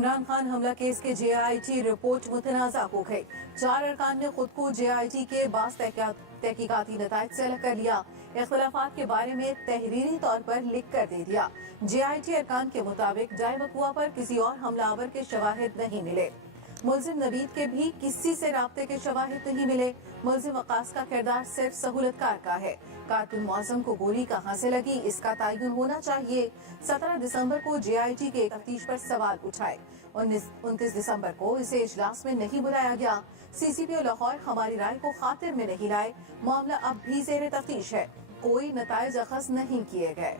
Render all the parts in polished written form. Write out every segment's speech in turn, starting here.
इमरान खान हमला केस के JIT report मुतनाज़ा हो गई। 4 अरकान ने खुद को JIT के बास तहकीकाती नताइज से अलग कर लिया। इख्तलाफात के बारे में तहरीरी तौर पर लिख कर दे दिया। JIT अरकान के मुताबिक डाई बकुआ पर किसी और हमलावर के शवाहिद नहीं मिले। मुलजिम नवीद के भी किसी से राब्ते के शवाहिद नहीं मिले। मुलजिम वकास का किरदार सिर्फ सहूलतकार का है। कारकुन मौसम को गोली कहां से लगी, इसका तयन होना चाहिए। 17 दिसंबर को JIT के तफ्तीश पर सवाल उठाए। 29 दिसंबर को इसे इजलास में नहीं बुलाया गया। CCPO लाहौर हमारी राय को खातिर में नहीं लाए। मामला अब भी ज़ेर तफ्तीश है। कोई नताइज अखज़ नहीं किए गए।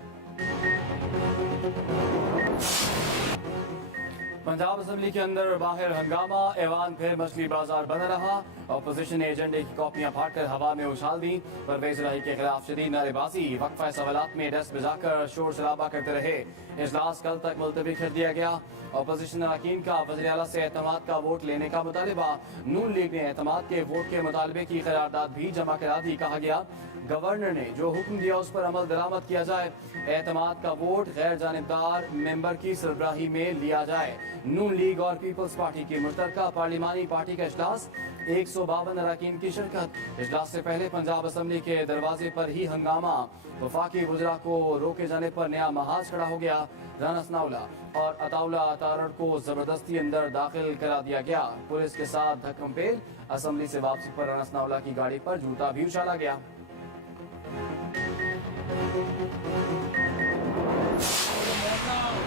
पंजाब असेंबली के अंदर और बाहर हंगामा, ऐवान फिर मछली बाजार बना रहा। अपोजिशन ने एजेंडे की कॉपियां फाड़कर हवा में उछाल दी। परवेज इलाही के खिलाफ शदीद नारेबाजी, वक्फा सवालात में डेस्क बजाकर शोर शराबा करते रहे। इजलास कल तक मुलतवी कर दिया गया। अपोजिशन अरकान का वज़ीर आला से एतमाद का वोट लेने का मुतालिबा। नून लीग ने एतमाद के वोट के मुतालबे की करारदाद भी जमा करा दी। कहा गया गवर्नर ने जो हुक्म दिया उस पर अमल दरामद किया जाए। एतमाद का वोट गैर जानिबदार मेंबर की सरबराही में लिया जाए। नून लीग और पीपल्स पार्टी की मुश्तरका पार्लिमानी पार्टी का इजलास, 152 अरकान की शिरकत। इजलास से पहले पंजाब असेंबली के दरवाजे पर ही हंगामा। वफाकी वज़रा को रोके जाने पर नया महाज खड़ा हो गया। राना सनाउल्लाह और अताउल्लाह अतारड़ को जबरदस्ती अंदर दाखिल करा दिया गया। पुलिस के साथ धक्कम पेल। असेंबली से वापसी पर राना सनाउल्लाह की गाड़ी पर जूता भी उछाला गया।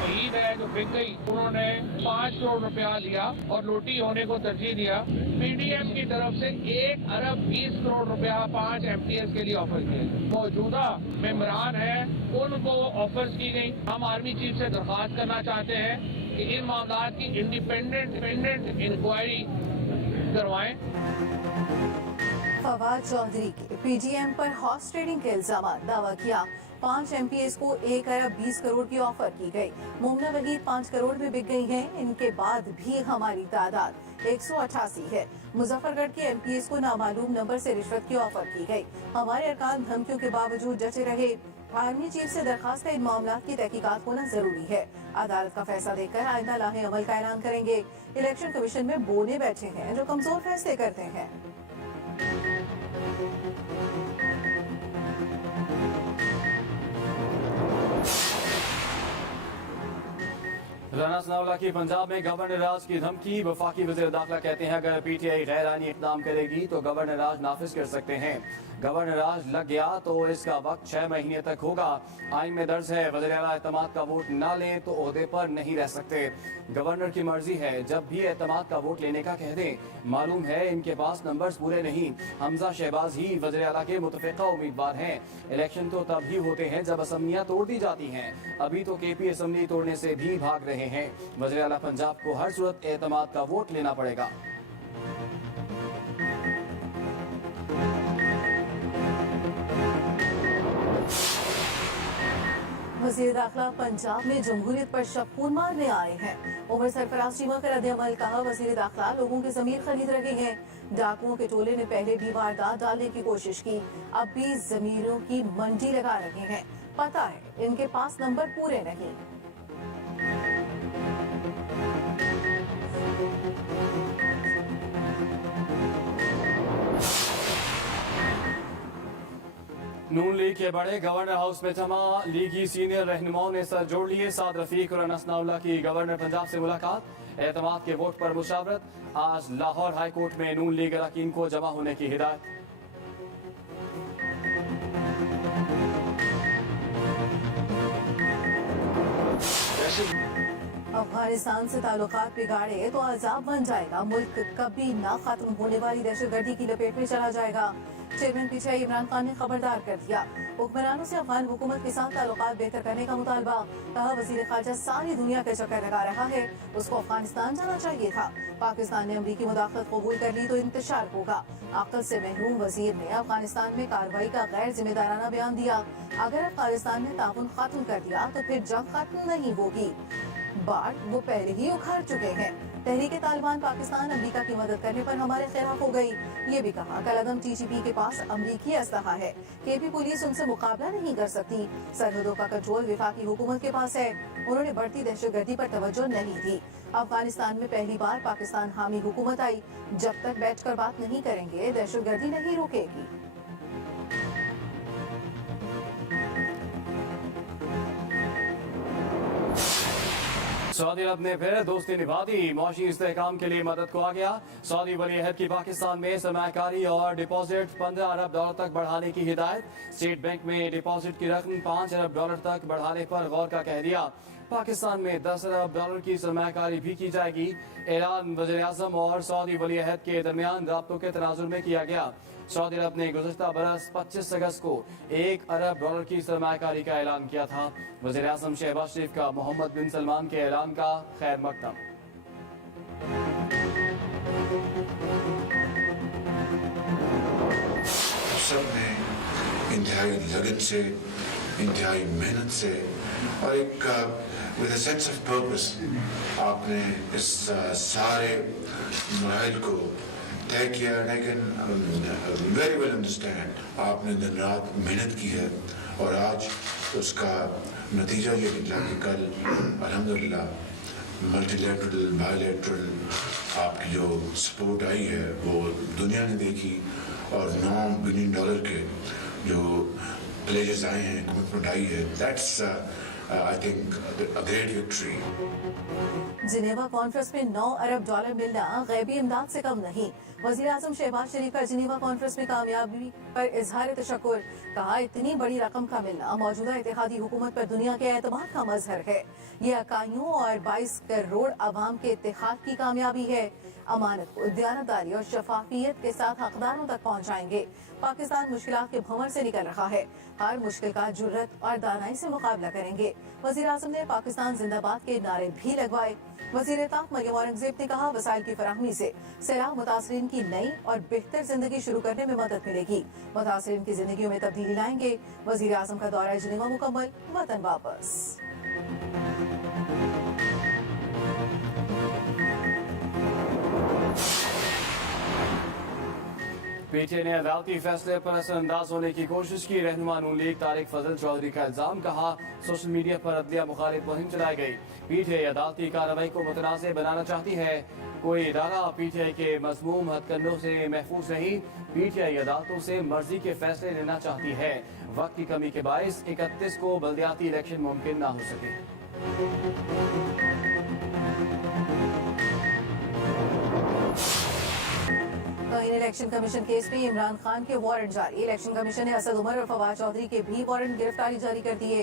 शहीद है जो बिक गई, उन्होंने 5 करोड़ रुपया दिया और लूटी होने को तरजीह दिया। PDM की तरफ से 1 अरब 20 करोड़ रुपया 5 MTS के लिए ऑफर किए। मौजूदा मेंबरान है उनको ऑफर्स की गई। हम आर्मी चीफ से दरख्वास्त करना चाहते हैं कि इन मामलों की इंडिपेंडेंट इंक्वायरी करवाएं। फवाद चौधरी के PDM पर हॉर्स ट्रेडिंग के इल्जाम, दावा किया 5 MPS को 1 अरब 20 करोड़ की ऑफर की गई। मुमना वहीद 5 करोड़ में बिक गई हैं। इनके बाद भी हमारी तादाद 188 है। मुजफ्फरगढ़ के MPS को नामालूम नंबर से रिश्वत की ऑफर की गई। हमारे अरकान धमकियों के बावजूद डटे रहे। आर्मी चीफ से दरखास्त है इन मामलों की तहकीकात होना जरूरी है। अदालत का फैसला देकर आइंदा लाहे अमल का ऐलान करेंगे। इलेक्शन कमीशन में बोने बैठे हैं जो कमजोर फैसले करते हैं। राना सनाउल्लाह की पंजाब में गवर्नर राज की धमकी। वफाकी वज़ीर दाखिला कहते हैं अगर PTI गैर आईनी इक़दाम करेगी तो गवर्नर राज नाफिज कर सकते हैं। गवर्नर राज लग गया तो इसका वक्त 6 महीने तक होगा। आइन में दर्ज है वज़ीर आला एतमाद का वोट ना लें तो ओहदे पर नहीं रह सकते। गवर्नर की मर्जी है, जब भी एतमाद का वोट लेने का कह दें। मालूम है इनके पास नंबर्स पूरे नहीं। हमजा शहबाज ही वज़ीर आला के मुतफ़िका उम्मीदवार हैं। इलेक्शन तो तब ही होते हैं जब असम्बलियाँ तोड़ दी जाती हैं। अभी तो KP असम्बली तोड़ने से भी भाग रहे हैं। वज़ीर आला पंजाब को हर सूरत एतमाद का वोट लेना पड़ेगा। वज़ीर दाखिला पंजाब में जमहूरियत पर शबखून मारने आए हैं। उमर सरफराज चीमा का रद्द-ए-अमल, कहा वज़ीर दाखिला लोगों के ज़मीर खरीद रहे हैं। डाकुओं के टोले ने पहले भी वारदात डालने की कोशिश की, अब भी ज़मीरों की मंडी लगा रहे हैं। पता है इनके पास नंबर पूरे नहीं। नून लीग के बड़े गवर्नर हाउस में जमा, लीगी सीनियर रहनुमाओं ने सर जोड़ लिए। साद रफीक और राना सनाउल्लाह की गवर्नर पंजाब से मुलाकात। एतमाद के वोट पर मुशावरत। आज लाहौर हाई कोर्ट में नून लीग अरकान को जमा होने की हिदायत। अफगानिस्तान से ताल्लुकात बिगाड़े तो अजाब बन जाएगा। मुल्क कभी ना खत्म होने वाली दहशतगर्दी की लपेट में चला जाएगा। चेयरमैन PTI इमरान खान ने खबरदार कर दिया। हुक्मरानों से अफगान हुकूमत के साथ ताल्लुकात बेहतर करने का मुतालबा। कहा वज़ीर ख़ारजा सारी दुनिया के चक्कर लगा रहा है, उसको अफगानिस्तान जाना चाहिए था। पाकिस्तान ने अमरीकी मुदाखलत कबूल कर ली तो इंतशार होगा। अक्ल से महरूम वज़ीर ने अफगानिस्तान में कार्रवाई का गैर जिम्मेदाराना बयान दिया। अगर अफगानिस्तान ने ताउन खत्म कर दिया तो फिर जंग खत्म नहीं होगी। बाढ़ वो पहले ही उखाड़ चुके हैं। तहरीक तालिबान पाकिस्तान अमेरिका की मदद करने पर हमारे खिलाफ हो गई। ये भी कहा कलअदम TTP के पास अमेरिकी असलहा है, KP पुलिस उनसे मुकाबला नहीं कर सकती। सरहदों का कंट्रोल वफाकी हुकूमत के पास है। उन्होंने बढ़ती दहशतगर्दी पर तवज्जो नहीं दी। अफगानिस्तान में पहली बार पाकिस्तान हामी हुकूमत आई। जब तक बैठकर बात नहीं करेंगे दहशतगर्दी नहीं रुकेगी। सऊदी अरब ने फिर दोस्ती निभा दी, मौशी इस्तेहकाम के लिए मदद को आ गया। सऊदी वली अहद की पाकिस्तान में सरमायाकारी और डिपॉजिट $15 अरब तक बढ़ाने की हिदायत। स्टेट बैंक में डिपॉजिट की रकम $5 अरब तक बढ़ाने पर गौर का कह दिया। पाकिस्तान में $10 अरब की सरमायाकारी भी की जाएगी। ऐलान वज़ीर-ए-आज़म और सऊदी वली अहद के दरमियान राब्तों के तनाजुर में किया गया। सऊदी अरब ने गुज़श्ता बरस 25 अगस्त को $1 अरब की सरमायाकारी का ऐलान किया था। वज़ीर-ए-आज़म शहबाज शरीफ का मोहम्मद बिन सलमान के ऐलान का खैर मकदम। सबने इंतहाई लगन से, इंतहाई मेहनत से और एक with a sense of purpose आपने इस सारे मराहल को तय किया। I can very well understand आपने दिन रात मेहनत की है और आज उसका नतीजा ये निकला कि कल अल्हम्दुलिल्लाह मल्टीलैटरल बायलैटरल आपकी जो सपोर्ट आई है वो दुनिया ने देखी और $9 बिलियन के जो प्लेजेस आए हैं, कमिटमेंट आई है, that's I think a great victory. Geneva conference में $9 अरब मिलना गैबी इमदाद से कम नहीं। वज़ीर-ए-आज़म शहबाज शरीफ का जिनेवा कॉन्फ्रेंस में कामयाबी पर इजहार तशक्कुर। कहा इतनी बड़ी रकम का मिलना मौजूदा इत्तेहादी हुकूमत पर दुनिया के एतमाद का मजहर है। ये इकाइयों और 22 करोड़ आवाम के इत्तेहाद की कामयाबी है। अमानत को दयानतदारी और शफाफियत के साथ हकदारों तक पहुँचाएंगे। पाकिस्तान मुश्किलात के भंवर से निकल रहा है। हर मुश्किल का जुर्रत और दानाई से मुकाबला करेंगे। वज़ीर-ए-आज़म ने पाकिस्तान जिंदाबाद के नारे भी लगवाए। वज़ीर-ए-ताक़त मरियम औरंगज़ेब ने कहा वसाइल की फराहमी से सैलाब मुतासरीन की नई और बेहतर जिंदगी शुरू करने में मदद मिलेगी। मुतासरीन की जिंदगियों में तब्दीली लाएंगे। वज़ीर-ए-आज़म का दौरा जिनेवा मुकम्मल, वतन वापस। पीटीआई ने अदालती फैसले पर असरअंदाज होने की कोशिश की। रहनुमा नून लीग तारिक फजल चौधरी का इल्जाम, कहा सोशल मीडिया पर अदलिया मुखालिफ मुहिम चलाई गई। पीटीआई अदालती कार्रवाई को मुतनाज़ बनाना चाहती है। कोई इदारा पीटीआई के मज़मूम हथकंडों से महफूज नहीं। पीटीआई अदालतों से मर्जी के फैसले लेना चाहती है। वक्त की कमी के बायस 31 को बल्दियाती इलेक्शन मुमकिन ना हो सके। इलेक्शन कमीशन केस में इमरान खान के वारंट जारी। इलेक्शन कमीशन ने असद उमर और फवाद चौधरी के भी वारंट गिरफ्तारी जारी कर दिए।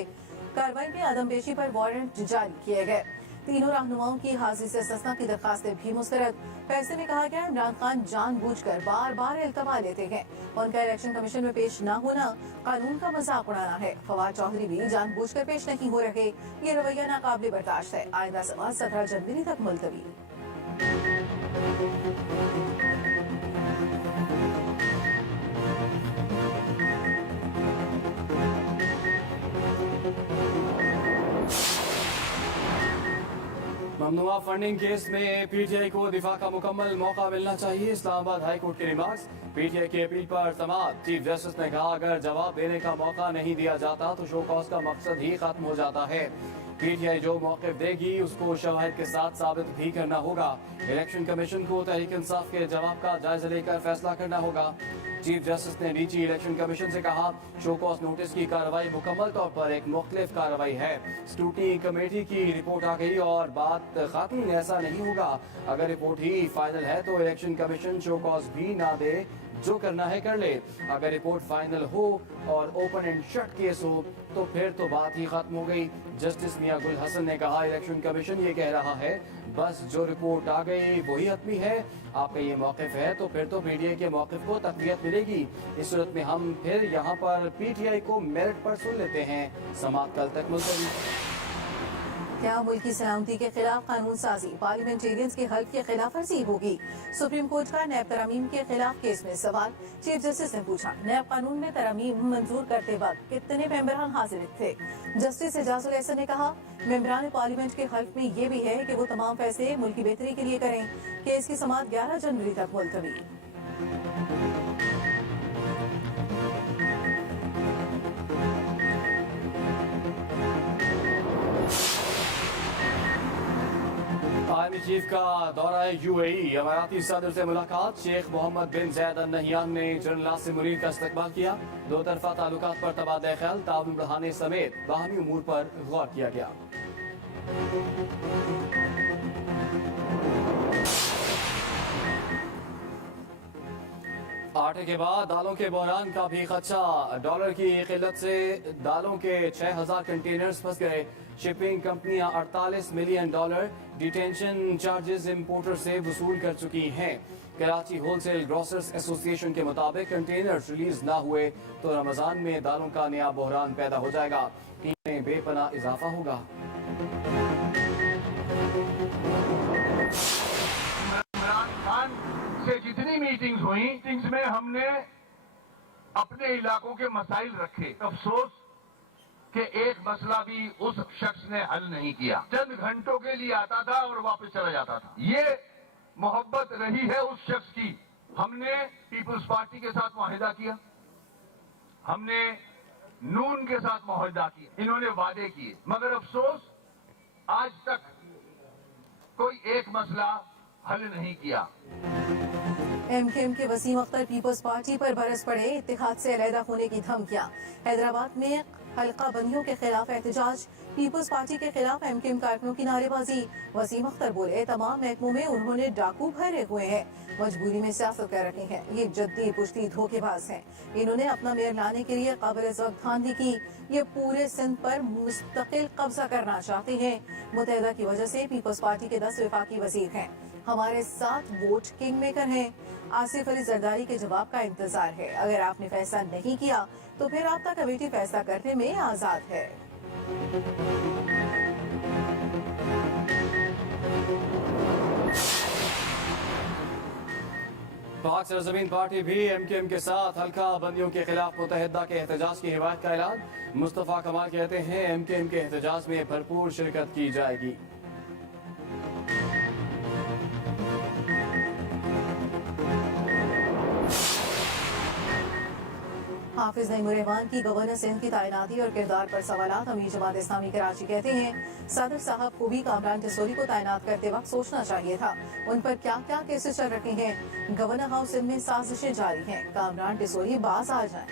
कार्रवाई में आदमपेशी पर वारंट जारी किए गए। तीनों रहनुमाओं की हाजिरी से इस्तिस्ना की दरखास्तें भी मुस्तरद। फैसले में कहा गया इमरान खान जानबूझकर बार बार इल्तवा लेते हैं। उनका इलेक्शन कमीशन में पेश न होना कानून का मजाक उड़ाना है। फवाद चौधरी भी जानबूझकर पेश नहीं हो रहे। ये रवैया नाकाबिले बर्दाश्त है। आइंदा समाअत 17 जनवरी तक मुलतवी। ममनुआ फंडिंग केस में पीटीआई को दिफा का मुकम्मल मौका मिलना चाहिए। इस्लामाबाद हाई कोर्ट के रिमार्क्स। पीटीआई की अपील पर समाअत। चीफ जस्टिस ने कहा अगर जवाब देने का मौका नहीं दिया जाता तो शो कॉज का मकसद ही खत्म हो जाता है। पीटीआई जो मौक़िफ़ देगी उसको शवाहिद के साथ साबित भी करना होगा। इलेक्शन कमीशन को तहरीक इंसाफ के जवाब का जायजा लेकर फैसला करना होगा। चीफ जस्टिस ने डीजी इलेक्शन कमीशन से कहा शो कॉज नोटिस की कार्रवाई मुकम्मल तौर पर एक मुख्तलिफ कार्रवाई है। स्क्रूटनी कमेटी की रिपोर्ट आ गई और बात खत्म। ऐसा नहीं होगा। अगर रिपोर्ट ही फाइनल है तो इलेक्शन कमीशन शो कॉज भी ना दे, जो करना है कर ले। अगर रिपोर्ट फाइनल हो और ओपन एंड शट केस हो तो फिर तो बात ही खत्म हो गई। जस्टिस मियां गुल हसन ने कहा इलेक्शन कमीशन ये कह रहा है बस जो रिपोर्ट आ गई वही हतमी है। आपका ये मौक़िफ़ है तो फिर तो पीटीआई के मौक़िफ़ को तक़वियत मिलेगी। इस सूरत में हम फिर यहाँ पर पीटीआई को मेरिट पर सुन लेते हैं। समाअत कल तक मुलतवी। क्या मुल्की सलामती के खिलाफ कानून साजी, पार्लियामेंटेरियंस के हल्फ की खिलाफ वर्जी होगी? सुप्रीम कोर्ट का नैब तरमीम के खिलाफ केस में सवाल। चीफ जस्टिस ने पूछा, नैब कानून में तरमीम मंजूर करते वक्त कितने मेंबरान हाजिर थे? जस्टिस एजाजुल एहसन ने कहा, मेंबरान पार्लियामेंट के हल्फ में ये भी है कि वो तमाम फैसले मुल्क की बेहतरी के लिए करें। केस की समाअत 11 जनवरी तक मुलतवी। आर्मी चीफ का दौरा यूएई, अमाराती सदर से मुलाकात। शेख मोहम्मद बिन जैद अल नहियान ने जनरल नासिर मुनीर का इस्तकबाल किया। दो तरफा ताल्लुकात पर तबादला ख्याल, ताउन बढ़ाने समेत बाहमी उमूर पर गौर किया गया। आटे के बाद दालों के बहरान का भी खदशा। डॉलर की किल्लत से दालों के 6000 कंटेनर्स फंस गए। शिपिंग कंपनियां 48 million dollar detention charges importer से वसूल कर चुकी हैं। कराची होलसेल ग्रोसर्स एसोसिएशन के मुताबिक कंटेनर्स रिलीज ना हुए तो रमजान में दालों का नया बहरान पैदा हो जाएगा। कीमतें में बेपनाह इजाफा होगा। इमरान खान से जितनी मीटिंग्स हुई, मीटिंग्स में हमने अपने इलाकों के मसाइल रखे। अफसोस कि एक मसला भी उस शख्स ने हल नहीं किया। चंद घंटों के लिए आता था और वापस चला जाता था। ये मोहब्बत रही है उस शख्स की। हमने पीपुल्स पार्टी के साथ मुआहिदा किया, हमने नून के साथ मुआहिदा किया, इन्होंने वादे किए, मगर अफसोस आज तक कोई एक मसला हल नहीं किया। एमकेएम के वसीम अख्तर पीपल्स पार्टी पर बरस पड़े, इत्तेहाद से अलहदा होने की धमकियां। हैदराबाद में हल्का बंदियों के खिलाफ एहतजाज, पीपल्स पार्टी के खिलाफ एमकेएम कारकुनों की नारेबाजी। वसीम अख्तर बोले, तमाम महकमों में उन्होंने डाकू भरे हुए हैं, मजबूरी में सियासत कर रहे हैं। ये जद्दी पुश्ती धोखेबाज हैं। इन्होंने अपना मेयर लाने के लिए काबिल ज़ब्त धांधली की। ये पूरे सिंध पर मुस्तकिल कब्जा करना चाहते हैं। मुतहदा की वजह से पीपल्स पार्टी के 10 वफाकी वजीर हैं। हमारे साथ वोट किंग मेकर हैं। आसिफ अली जरदारी के जवाब का इंतजार है। अगर आपने फैसला नहीं किया तो फिर आपका कमेटी फैसला करने में आजाद है। पाक सरजमीन पार्टी भी एमकेएम के साथ हल्का बंदियों के खिलाफ मुतहदा के एहतजाज की हिमायत का ऐलान। मुस्तफा कमाल कहते हैं, एमकेएम के एहतजाज में भरपूर शिरकत की जाएगी। हाफिज नईमुर रहमान की गवर्नर सिंध की तैनाती और किरदार पर सवालात। अमीर जमात इस्लामी कराची कहते हैं, सदर साहब को भी कामरान टिसोरी को तैनात करते वक्त सोचना चाहिए था। उन पर क्या क्या केसेस चल रहे हैं। गवर्नर हाउस सिंध में साजिशें जारी हैं। कामरान टिसोरी बाज आ जाएं।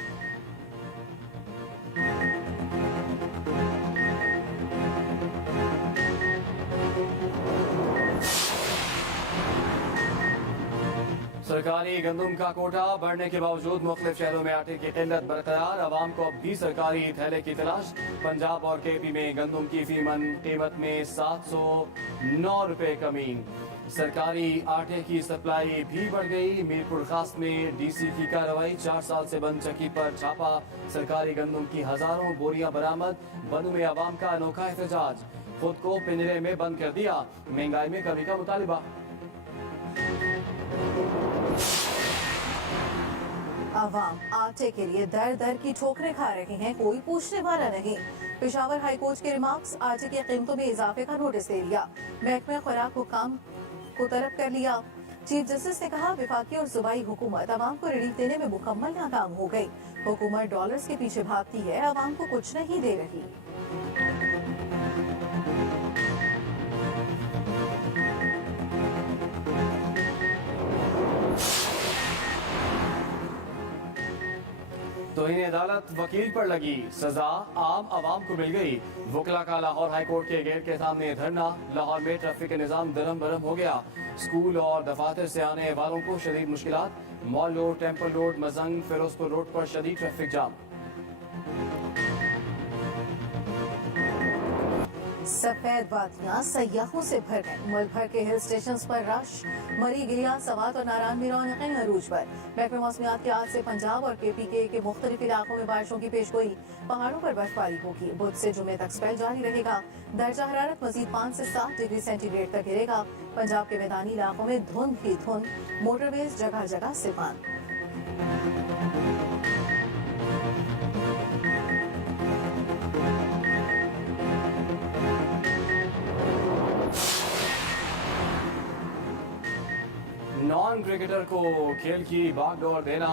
सरकारी गंदम का कोटा बढ़ने के बावजूद मुख्तलिफ शहरों में आटे की किल्लत बरकरार। आवाम को अब भी सरकारी थैले की तलाश। पंजाब और केपी में गंदम की फीमन कीमत में 709 रुपए कमी। सरकारी आटे की सप्लाई भी बढ़ गई। मीरपुर खास में डीसी की कार्रवाई। 4 साल से बंद चक्की पर छापा। सरकारी गंदम की हजारों बोरियां बरामद। बनू में आवाम का अनोखा एहतजाज। खुद को पिंजरे में बंद कर दिया। महंगाई में कमी का मुतालिबा। आवाम आटे के लिए दर दर की ठोकरें खा रहे हैं, कोई पूछने वाला नहीं। पेशावर हाईकोर्ट के रिमार्क्स, आटे की कीमतों में इजाफे का नोटिस दे दिया। महकमे खुराक हुकाम को तलब कर लिया। चीफ जस्टिस ने कहा, विफाकी और सूबाई हुकूमत आवाम को रिलीफ देने में मुकम्मल नाकाम हो गई। हुकूमत डॉलर्स के पीछे भागती है, आवाम को कुछ नहीं दे रही। तो इन अदालत वकील पर लगी सजा आम आवाम को मिल गई। वकला का लाहौर हाईकोर्ट के गेट के सामने धरना। लाहौर में ट्रैफिक निजाम दरम बरम हो गया। स्कूल और दफातर से आने वालों को शदीद मुश्किलात। Mall road, temple road, Mazang, Ferozepur road पर शदीद ट्रैफिक जाम। सफेद वादियां सयाहों से भर गए। मुल्क भर के हिल स्टेशन पर रश। मरी, गिलिया, सवात और नारायण में रौनकें अरूज पर। महकमे मौसमियात के आज से पंजाब और KPK के मुख्तलिफ इलाकों में बारिशों की पेशगोई। पहाड़ों पर बर्फबारी होगी। बुध से जुमे तक स्पेल जारी रहेगा। दर्जा हरारत मजीद 5 से 7 डिग्री सेंटीग्रेड तक गिरेगा। पंजाब के मैदानी इलाकों में धुंध ही धुंध, मोटरवेज जगह जगह से बंद। नॉन क्रिकेटर को खेल की बागडोर देना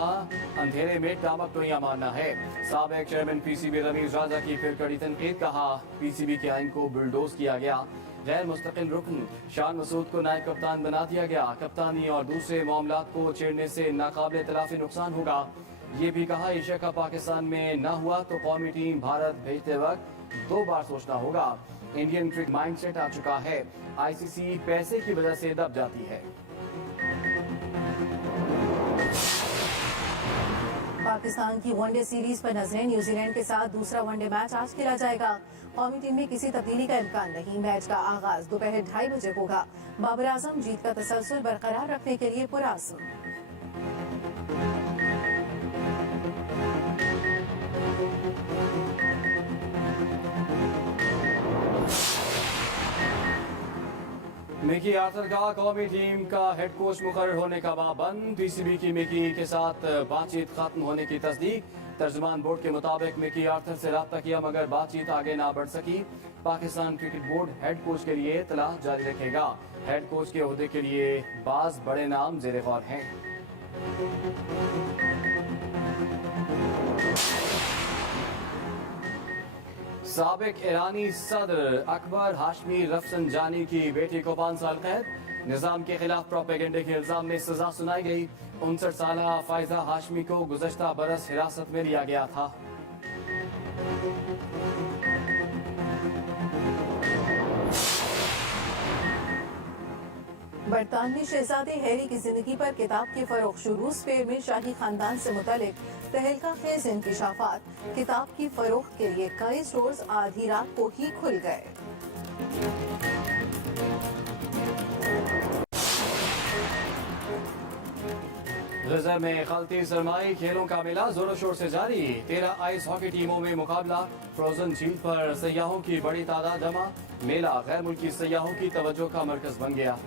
अंधेरे में टामक टोइयां मारना है। साबिक चेयरमैन PCB रमीज राजा की फिर कड़ी तनकीद। कहा PCB के आइन को बुलडोज किया गया। गैर मुस्तकिल रुकन शान मसूद को नायब कप्तान बना दिया गया। कप्तानी और दूसरे मामलात को छेड़ने से नाकाबिले तलाफी नुकसान होगा। ये भी कहा एशिया कप पाकिस्तान में न हुआ तो कौमी टीम भारत भेजते वक्त 2 बार सोचना होगा। इंडियन क्रिकेट माइंडसेट आ चुका है। ICC पैसे की वजह से दब जाती है। पाकिस्तान की वनडे सीरीज पर नजरें। न्यूजीलैंड के साथ दूसरा वनडे मैच आज खेला जाएगा। कौमी टीम में किसी तब्दीली का इम्कान नहीं। मैच का आगाज दोपहर 2:30 बजे होगा। बाबर आजम जीत का तसलसल बरकरार रखने के लिए पुरअज़्म। मिकी आर्थर का कौमी टीम का हेड कोच मुकर्रर होने का पाबंद। PCB की मिकी के साथ बातचीत खत्म होने की तस्दीक। तर्जुमान बोर्ड के मुताबिक मिकी आर्थर से राब्ता किया मगर बातचीत आगे ना बढ़ सकी। Pakistan cricket board head coach के लिए तलाश जारी रखेगा। हेड कोच के ओहदे के लिए बाज बड़े नाम ज़ेरे गौर हैं। साबिक ईरानी सदर अकबर हाशमी रफसंजानी की बेटी को 5 साल कैद। निजाम के खिलाफ प्रोपेगेंडे के इल्जाम में सजा सुनाई गई। 59 साला फायजा हाशमी को गुज़श्ता बरस हिरासत में लिया गया था। बरतानवी शहजादे हैरी की जिंदगी पर किताब की फरोख्त शुरू। स्पेन में शाही खानदान से मुतल्लिक तहलका खेज इंकिशाफात। किताब की फरोख्त के लिए कई स्टोर्स आधी रात को ही खुल गए। गजर में खलती सरमाई खेलों का मेला जोरों शोर से जारी। 13 आइस हॉकी टीमों में मुकाबला। फ्रोजन झील पर सयाहों की बड़ी तादाद जमा। मेला गैर मुल्की सयाहों की तवज्जो का मरकज बन गया।